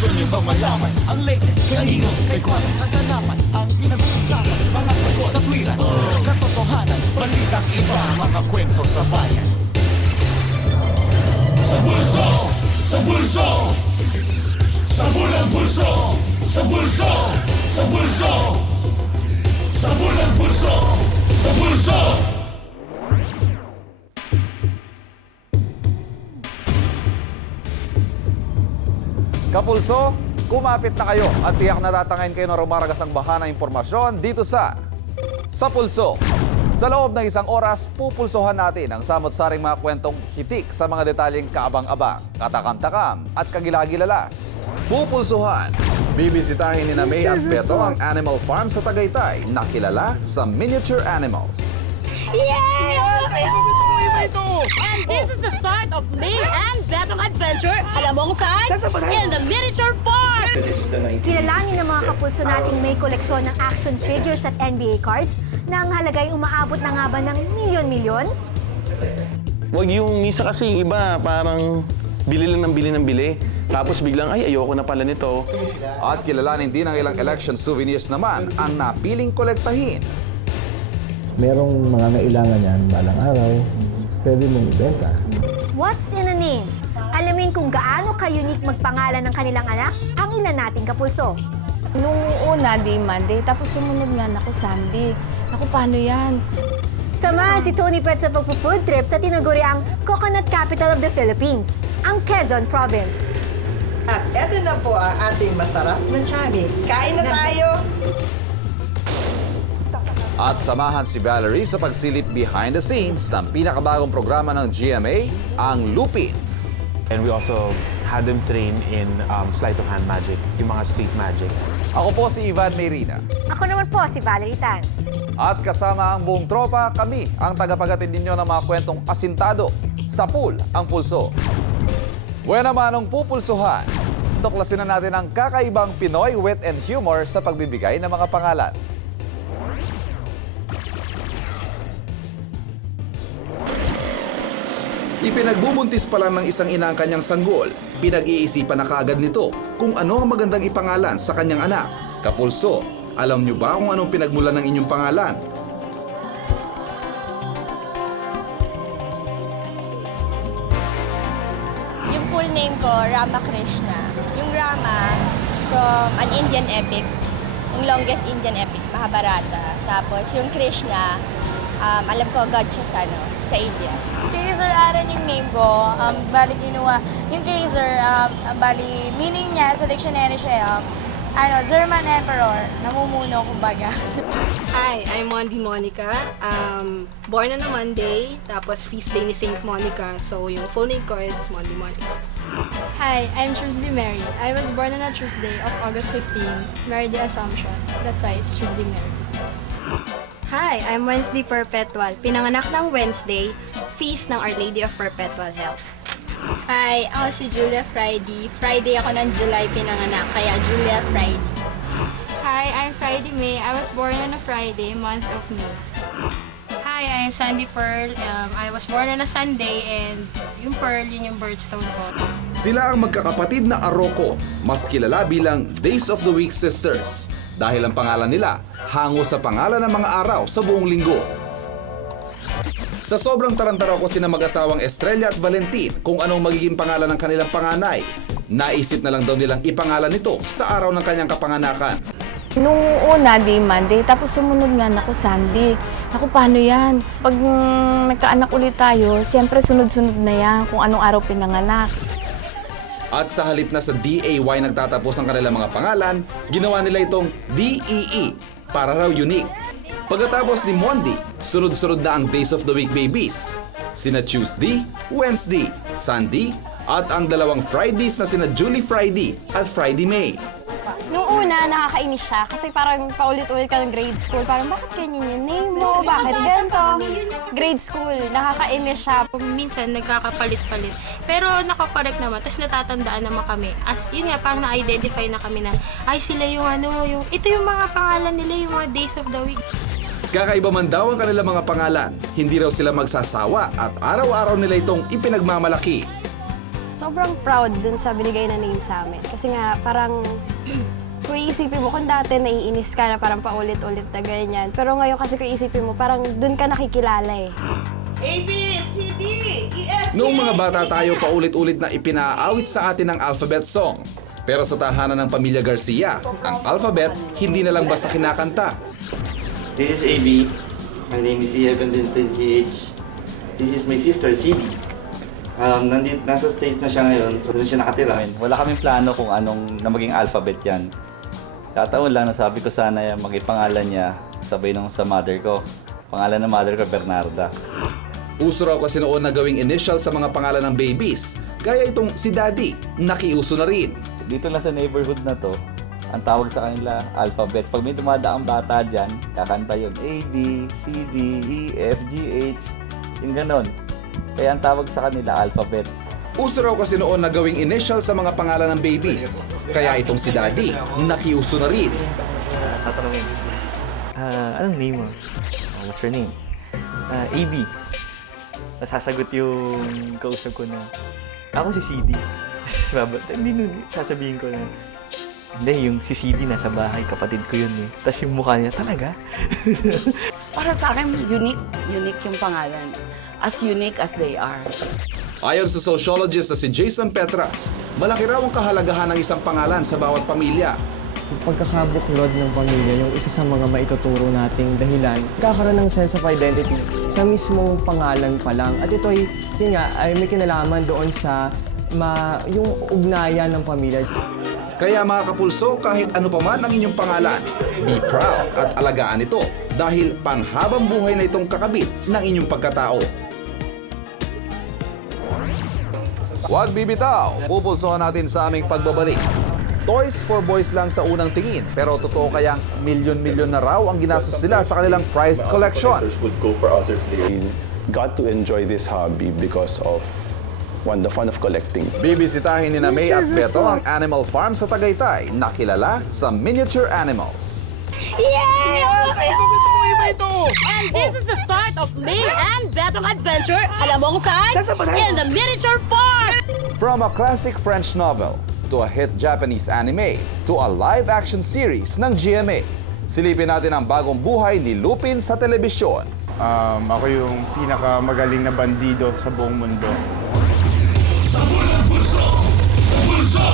Gusto niyo ba malaman ang latest kanino kay Kwan? Kaganapan ang pinag-uusapan, mga sagot at wiran, katotohanan, balitang iba, mga kwento sa bayan. Sa bulso! Sa bulso! Sa bulang bulso! Sa bulso! Sa bulso! Sa bulang bulso! Sa bulso! Kapulso, kumapit na kayo at tiyak na tatangayin kayo ng rumaragasang baha ng impormasyon dito sa Pulso. Sa loob ng isang oras, pupulsohan natin ang samot-saring mga kwentong hitik sa mga detalyeng kaabang-abang, katakam-takam at kagilagilalas. Pupulsohan, bibisitahin ni May at Beto ang Animal Farm sa Tagaytay na kilala sa miniature animals. Yay! And this is the start of May and Betong adventure. Alam mo kung saan? In the miniature farm! Kilalanin ng mga kapulso nating may koleksyon ng action figures at NBA cards na ang halagay umaabot na nga ba ng milyon-milyon? Wag yung misa kasi yung iba parang bili lang ng bili ng bili. Tapos biglang, ay, ayoko na pala nito. At kilalanin din ang ilang election souvenirs naman ang napiling kolektahin. Merong mga nailangan yan balang araw, pwede mong ibenta. What's in a name? Alamin kung gaano ka-unique magpangalan ng kanilang anak ang ilan nating kapulso. Nung una, day Monday, tapos sumunod nga ako Sunday. Naku, paano yan? Samahan si Tony Pet sa pagpo-food trip sa tinaguri ang Coconut Capital of the Philippines, ang Quezon Province. At eto na po ang ating masarap na chami. Kain na tayo! At samahan si Valerie sa pagsilip behind the scenes ng pinakabagong programa ng GMA, ang Lupin. And we also had them train in sleight of hand magic, yung mga street magic. Ako po si Ivan Mayrina. Ako naman po si Valerie Tan. At kasama ang buong tropa, kami ang tagapaghatid ninyo ng mga kwentong asintado sa Pool ang Pulso. Buwan naman ang pupulsuhan. Tuklasin na natin ang kakaibang Pinoy wit and humor sa pagbibigay ng mga pangalan. Ipinagbubuntis pa lang ng isang ina ang kanyang sanggol. Pinag-iisipan na kaagad nito kung ano ang magandang ipangalan sa kanyang anak. Kapulso, alam niyo ba kung anong pinagmulan ng inyong pangalan? Yung full name ko, Rama Krishna. Yung Rama, from an Indian epic, yung longest Indian epic, Mahabharata. Tapos yung Krishna, alam ko God siya sa India. Kaiser Aaron yung name ko. Bali ginawa. Yung Kaiser, bali meaning niya sa dictionary siya, German Emperor. Namumuno, kumbaga. Hi, I'm Mondi Monica. Born on a Monday, tapos feast day ni Saint Monica. So yung full name ko is Mondi Monica. Hi, I'm Tuesday Mary. I was born on a Tuesday of August 15, Mary the Assumption. That's why it's Tuesday Mary. Hi, I'm Wednesday Perpetual. Pinanganak ng Wednesday, feast ng Our Lady of Perpetual Health. Hi, ako si Julia Friday. Friday ako ng July pinanganak, kaya Julia Friday. Hi, I'm Friday May. I was born on a Friday, month of May. Hi, I'm Sandy Pearl. I was born on a Sunday and yung Pearl, yun yung birthstone ko. Sila ang magkakapatid na Arroco, mas kilala bilang Days of the Week Sisters. Dahil ang pangalan nila, hango sa pangalan ng mga araw sa buong linggo. Sa sobrang tarantara ko sina mag-asawang Estrella at Valentin kung anong magiging pangalan ng kanilang panganay. Naisip na lang daw nilang ipangalan ito sa araw ng kanyang kapanganakan. Nung una, day Monday, tapos sumunod nga ako Sunday. Naku, paano yan? Pag nagkaanak ulit tayo, siyempre sunod-sunod na yan kung anong araw pinanganak. At sa halip na sa DAY nagtatapos ang kanilang mga pangalan, ginawa nila itong DEE para raw unique. Pagkatapos ni Mondi, sunod-sunod na ang Days of the Week babies. Sina Tuesday, Wednesday, Sunday, at ang dalawang Fridays na sina Julie Friday at Friday May. Nung una, nakakainis siya kasi parang paulit-ulit ka ng grade school. Parang, bakit ganyan yung name mo? Bakit ganito? Grade school, nakakainis siya. Minsan, nagkakapalit-palit. Pero nakakorek naman, tapos natatandaan naman kami. As yun nga, parang na-identify na kami na, ay sila yung ito yung mga pangalan nila, yung mga days of the week. Kakaiba man daw ang kanilang mga pangalan, hindi raw sila magsasawa at araw-araw nila itong ipinagmamalaki. sobrang proud dun sa binigay na name sa amin. Kasi nga, parang kung iisipin mo, kung dati naiinis ka na parang paulit-ulit na ganyan. Pero ngayon kasi kung iisipin mo, parang dun ka nakikilala eh. A, B, C, D, E, F, G, Noong mga bata tayo, paulit-ulit na ipinaawit sa atin ang alphabet song. Pero sa tahanan ng pamilya Garcia, ang alphabet hindi na lang basta kinakanta. This is AB. My name is EF and then GH. This is my sister, CD. Nasa States na siya ngayon, so doon siya nakatira. Wala kaming plano kung anong na maging alphabet yan. Kataon lang, nasabi ko sana maging pangalan niya, sabay nung sa mother ko. Pangalan ng mother ko, Bernarda. Uso raw kasi noon na gawing initial sa mga pangalan ng babies. Gaya itong si Daddy, nakiuso na rin. Dito lang sa neighborhood na to, ang tawag sa kanila, alphabets. Pag may dumadaang bata dyan, kakanta yun. A, B, C, D, E, F, G, H, yung ganon. Kaya ang tawag sa kanila, alphabets. Uso raw kasi noon na gawing initial sa mga pangalan ng babies. Kaya itong si Daddy, nakiuso na rin. Tatanungin. Anong name mo? What's your name? AB. Nasasagot yung kausap ko na, ako si CD. Hindi nun, sasabihin ko na, hindi, yung si CD nasa bahay, kapatid ko yun eh. Tapos yung mukha niya, talaga? Para sa akin, unique yung pangalan. As unique as they are. Ayon sa sociologist na si Jason Petras, malaki raw ang kahalagahan ng isang pangalan sa bawat pamilya. Pagkakabuklod ng pamilya, yung isa sa mga maituturo nating dahilan, kakaroon ng sense of identity sa mismong pangalan pa lang. At ito ay, yun nga, ay may kinalaman doon sa yung ugnayan ng pamilya. Kaya mga kapulso, kahit ano pa man ang inyong pangalan, be proud at alagaan ito dahil panghabang buhay na itong kakabit ng inyong pagkatao. Huwag bibitaw, pupulsohan natin sa aming pagbabalik. Toys for boys lang sa unang tingin, pero totoo kayang milyon-milyon na raw ang ginastos sila sa kanilang prized collection. Got to enjoy this hobby because of the fun of collecting. Bibisitahin ni May at Beto ang Animal Farm sa Tagaytay na kilala sa miniature animals. Yay! And this is the start of May and Betong adventure. Alam mo kung saan? In the miniature farm! From a classic French novel, to a hit Japanese anime, to a live-action series ng GMA. Silipin natin ang bagong buhay ni Lupin sa telebisyon. Ako yung pinakamagaling na bandido sa buong mundo. Sabol ang pulso! Sa pulso!